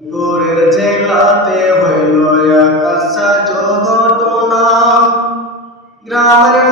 গোরের জেলাতে হইল আকাশা জগটনা গ্রামের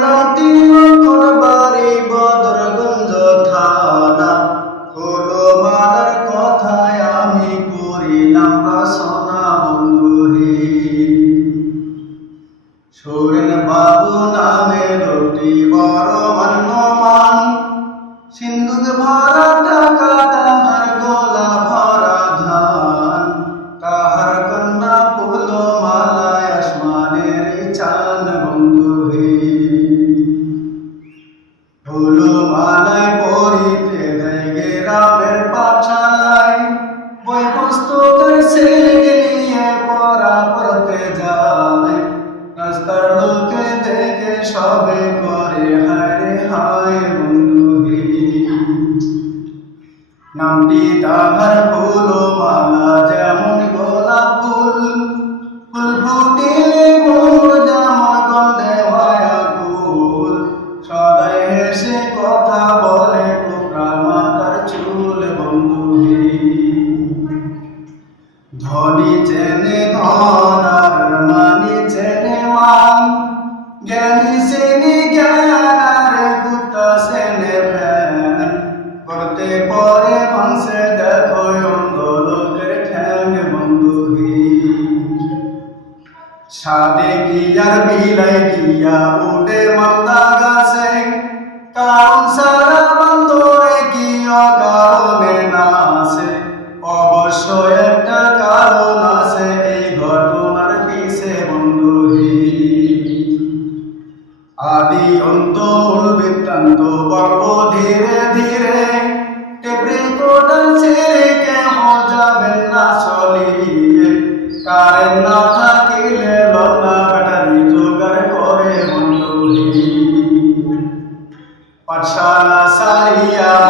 রাস্তার দেখে সবে করে হায় হায় বন্ধু নামটি তাহার ফুল মালা যেমন গোলাপ ফুল। ফুল ফুটিলে মোর যেমন গন্ধে ভায়া ফুল। সদাই হেসে কথা বলে করতে মাংসে গিয়ার বিলাই গিয়া উঠে মালদা গাছে কারণ সারা বন্ধরে কি অকারণে না আছে অবশ্য একটা কারণ আছে, এই ঘটনার পিছে বন্ধুহি আদি অন্ত বৃত্তান্ত গল্প পাঠশালা সারিয়া